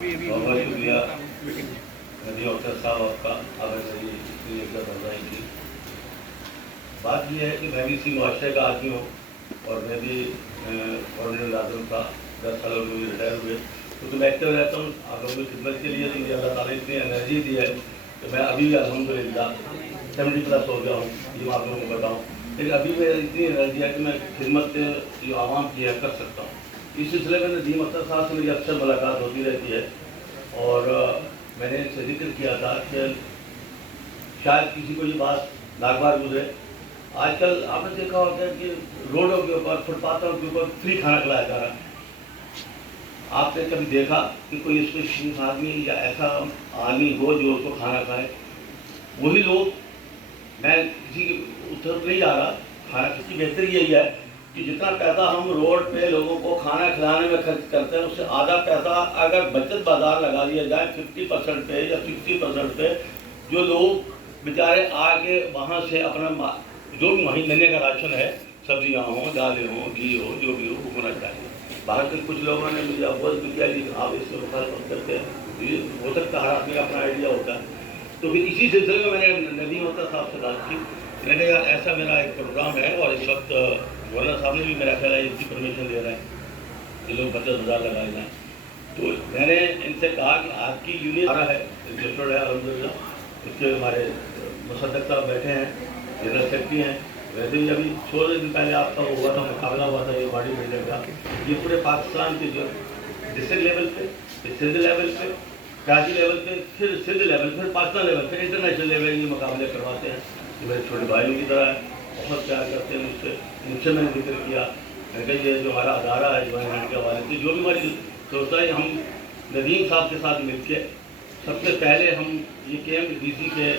बहुत बहुत शुक्रिया नदी डॉक्टर साहब आपका आगे से ये बताएं की बात यह है कि मैं भी इसी मुआशरे का आदमी हूँ और मैं भी फौरन मुलाजिम था 10 साल में रिटायर हुए तो मैं एक्टिव रहता हूँ आप लोगों की खिदमत के लिए। तो मुझे अल्लाह ताला इतनी एनर्जी दी है कि मैं अभी भी अल्हम्दुलिल्लाह 70+ हो गया हूँ, ये आप लोगों को बताऊँ। लेकिन अभी मेरी इतनी एनर्जी है कि मैं खिदमत जो आवाम की है कर सकता हूँ। इस सिलसिले में नदीम अख्तर साहब से मेरी अक्सर मुलाकात होती रहती है और मैंने इनसे जिक्र किया था कि शायद किसी को ये बात नागवार गुजरे। आजकल आपने देखा होगा कि रोडों के ऊपर फुटपाथों के ऊपर फ्री खाना खिलाया जा रहा है। आपने कभी देखा कि कोई इसको शरीफ आदमी या ऐसा आदमी हो जो उसको खाना खाए? वही लोग, मैं किसी की उत्तर नहीं जा रहा, खाना की बेहतरी यही है कि जितना पैसा हम रोड पे लोगों को खाना खिलाने में खर्च करते हैं उससे आधा पैसा अगर बचत बाजार लगा दिया जाए 50% पे या 60% पे, जो लोग बेचारे आगे वहाँ से अपना जो भी महीने का राशन है, सब्जियाँ हों, दालें हों, घी हो, जो भी हो वो होना चाहिए। बाहर के कुछ लोगों ने मुझे अवगत भी किया कि आप इससे मुखालफत करते हैं, ये हो सकता है, हर आदमी का अपना आइडिया होता है। तो फिर इसी सिलसिले में मैंने नदीम अख्तर साहब से बात की। मैंने कहा ऐसा मेरा एक प्रोग्राम है और इस वक्त गवर्नर साहब ने भी मेरा ख्याल है इसकी परमिशन दे रहे हैं कि लोग 50,000 लगाए जाएँ। तो मैंने इनसे कहा कि आपकी यूनियन आ रहा है, रजिस्टर्ड है अल्हम्दुलिल्लाह, उसके हमारे मुसद्दक साहब बैठे हैं, जनरल सेक्रेटरी हैं। वैसे भी अभी 16 दिन पहले आपका हुआ था, मुकाबला हुआ था ये बॉडी बिल्डर का। ये पूरे पाकिस्तान के जो डिस्ट्रिक्ट लेवल पे, सिंध लेवल पे, कराची लेवल पे, फिर सिंध लेवल, फिर पाकिस्तान लेवल, फिर इंटरनेशनल लेवल ये मुकाबले करवाते हैं। ये मेरे छोटे भाइयों की तरह है, बहुत प्यार करते हैं मुझसे मैंने जिक्र किया। मैंने कहा ये जो हमारा अदारा है जो हैंड के हवाले से जो भी हमारी सोचता है, हम नदीम साहब के साथ मिलकर सबसे पहले हम ये कैंप DC के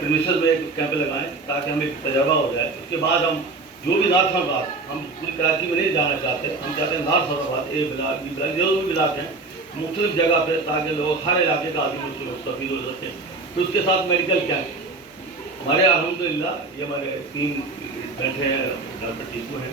प्रीमिसेस में एक कैंप लगाएं ताकि हमें एक तजर्बा हो जाए। उसके बाद हम जो भी नॉर्थ हैदराबाद, हम पूरी कराची में नहीं जाना चाहते, हम चाहते हैं नॉर्थ हैदराबाद ए ब्लॉक बी ब्लॉक जो भी ब्लॉक हैं मुख्तलिफ जगह पे, ताकि लोग हर इलाके का आदमी उससे मुस्तफ़ीद हो सकें। तो उसके साथ मेडिकल कैंप हमारे अल्हम्दुलिल्लाह ये हमारे टीम बैठे हैं, डॉक्टर टीकू हैं,